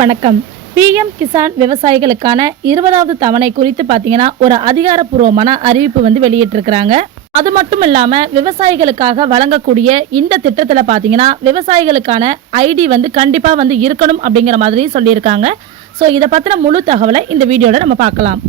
வணக்கம். பிஎம் கிசான் விவசாயிகளுக்கான 20வது தவணை குறித்து பார்த்தீங்கன்னா ஒரு அதிகாரப்பூர்வமான அறிவிப்பு வந்து வெளியிட்டிருக்கிறாங்க. அது மட்டும் இல்லாமல் விவசாயிகளுக்காக வழங்கக்கூடிய இந்த திட்டத்தில் பார்த்தீங்கன்னா விவசாயிகளுக்கான ஐடி வந்து கண்டிப்பாக வந்து இருக்கணும் அப்படிங்கிற மாதிரி சொல்லியிருக்காங்க. ஸோ இதை பற்றின முழு தகவலை இந்த வீடியோவில் நம்ம பார்க்கலாம்.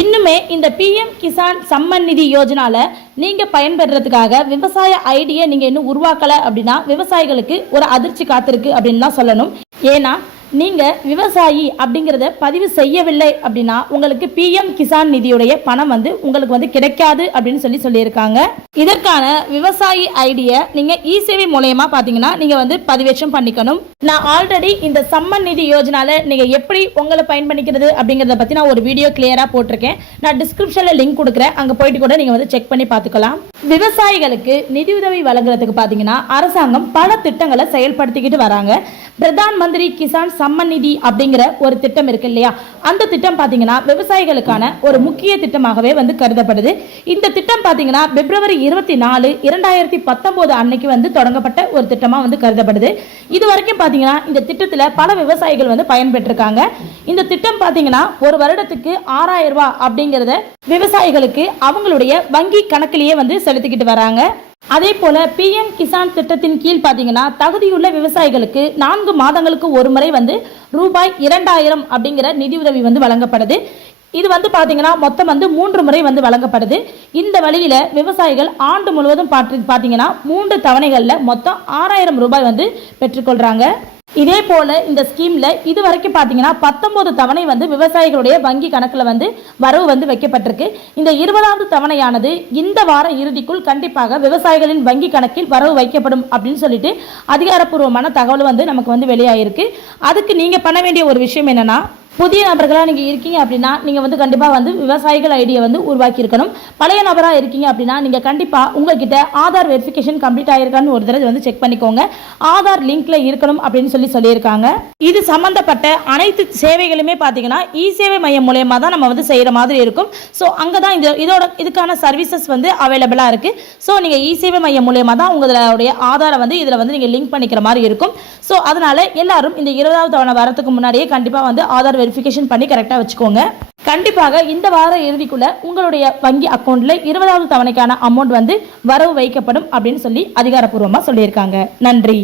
இன்னுமே இந்த பிஎம் கிசான் சம்மன் நிதி யோஜனால நீங்கள் பயன்பெறதுக்காக விவசாய ஐடியை நீங்கள் இன்னும் உருவாக்கலை அப்படின்னா விவசாயிகளுக்கு ஒரு அதிர்ச்சி காத்திருக்கு அப்படின்னு தான் சொல்லணும். ஏன்னா நீங்கள் விவசாயி அப்படிங்கிறத பதிவு செய்யவில்லை அப்படின்னா உங்களுக்கு பிஎம் கிசான் நிதியுடைய பணம் வந்து உங்களுக்கு வந்து கிடைக்காது அப்படின்னு சொல்லியிருக்காங்க. இதற்கான விவசாயி ஐடியை நீங்கள் இ சேவை மூலயமா பார்த்தீங்கன்னா நீங்கள் வந்து பதிவேற்றம் பண்ணிக்கணும். நான் ஆல்ரெடி இந்த சம்மன் நிதி யோஜனால நீங்கள் எப்படி உங்களை பயன்படுத்திக்கிறது அப்படிங்கிறத பற்றி நான் ஒரு வீடியோ கிளியராக போட்டிருக்கேன். நான் டிஸ்கிரிப்ஷனில் லிங்க் கொடுக்குறேன், அங்கே போயிட்டு கூட நீங்கள் வந்து செக் பண்ணி பார்த்துக்கலாம். விவசாயிகளுக்கு நிதியுதவி வழங்குறதுக்கு பார்த்தீங்கன்னா அரசாங்கம் பல திட்டங்களை செயல்படுத்திக்கிட்டு வராங்க. பிரதான் மந்திரி கிசான் சம்மன் நிதி அப்படிங்கிற ஒரு திட்டம் இருக்கு இல்லையா, அந்த திட்டம் பார்த்தீங்கன்னா விவசாயிகளுக்கான ஒரு முக்கிய திட்டமாகவே வந்து கருதப்படுது. இந்த திட்டம் பார்த்தீங்கன்னா பிப்ரவரி 24, 2019 அன்னைக்கு வந்து தொடங்கப்பட்ட ஒரு திட்டமாக வந்து கருதப்படுது. இது வரைக்கும் பார்த்தீங்கன்னா இந்த திட்டத்தில் பல விவசாயிகள் வந்து பயன்பெற்றிருக்காங்க. இந்த திட்டம் பார்த்தீங்கன்னா ஒரு வருடத்துக்கு 6000 ரூபாய் அப்படிங்கிறத விவசாயிகளுக்கு அவங்களுடைய வங்கி கணக்கிலேயே வந்து செலுத்திக்கிட்டு வராங்க. அதே போல பிஎம் கிசான் திட்டத்தின் கீழ் பார்த்தீங்கன்னா தகுதியுள்ள விவசாயிகளுக்கு 4 மாதங்களுக்கு ஒரு முறை வந்து ரூபாய் 2000 அப்படிங்கிற நிதியுதவி வந்து வழங்கப்படுது. இது வந்து பார்த்தீங்கன்னா மொத்தம் வந்து 3 முறை வந்து வழங்கப்படுது. இந்த வழியில் விவசாயிகள் ஆண்டு முழுவதும் பார்த்தீங்கன்னா 3 தவணைகளில் மொத்தம் 6000 ரூபாய் வந்து பெற்றுக்கொள்கிறாங்க. இதே போல இந்த ஸ்கீம்ல இது வரைக்கும் பார்த்தீங்கன்னா 19 தவணை வந்து விவசாயிகளுடைய வங்கி கணக்கில் வந்து வரவு வந்து வைக்கப்பட்டிருக்கு. இந்த 20வது தவணையானது இந்த வார இறுதிக்குள் கண்டிப்பாக விவசாயிகளின் வங்கி கணக்கில் வரவு வைக்கப்படும் அப்படின்னு சொல்லிட்டு அதிகாரப்பூர்வமான தகவல் வந்து நமக்கு வந்து வெளியாயிருக்கு. அதுக்கு நீங்க பண்ண வேண்டிய ஒரு விஷயம் என்னன்னா, புதிய நபர்களாக நீங்கள் இருக்கீங்க அப்படின்னா நீங்கள் வந்து கண்டிப்பாக வந்து விவசாயிகள் ஐடியை வந்து உருவாக்கி இருக்கணும். பழைய நபராக இருக்கீங்க அப்படின்னா நீங்கள் கண்டிப்பாக உங்ககிட்ட ஆதார் வெரிஃபிகேஷன் கம்ப்ளீட் ஆகிருக்கான்னு ஒரு தடவை வந்து செக் பண்ணிக்கோங்க. ஆதார் லிங்க்ல இருக்கணும் அப்படின்னு சொல்லியிருக்காங்க. இது சம்பந்தப்பட்ட அனைத்து சேவைகளுமே பார்த்தீங்கன்னா இ சேவை மையம் மூலயமா தான் நம்ம வந்து செய்கிற மாதிரி இருக்கும். ஸோ அங்கே தான் இதுக்கான சர்வீசஸ் வந்து அவைலபிளாக இருக்குது. ஸோ நீங்கள் இ சேவை மையம் மூலயமா தான் உங்களுடைய ஆதாரை வந்து இதில் வந்து நீங்கள் லிங்க் பண்ணிக்கிற மாதிரி இருக்கும். ஸோ அதனால எல்லாரும் இந்த 20வது தவணை வரத்துக்கு முன்னாடியே கண்டிப்பாக வந்து ஆதார் வெரிஃபிகேஷன் பண்ணி கரெக்டாக வச்சுக்கோங்க. கண்டிப்பாக இந்த வார இறுதிக்குள்ள உங்களுடைய வங்கி அக்கௌண்ட்ல 20வது தவணைக்கான அமௌண்ட் வந்து வரவு வைக்கப்படும் அப்படின்னு சொல்லி அதிகாரப்பூர்வமாக சொல்லியிருக்காங்க. நன்றி.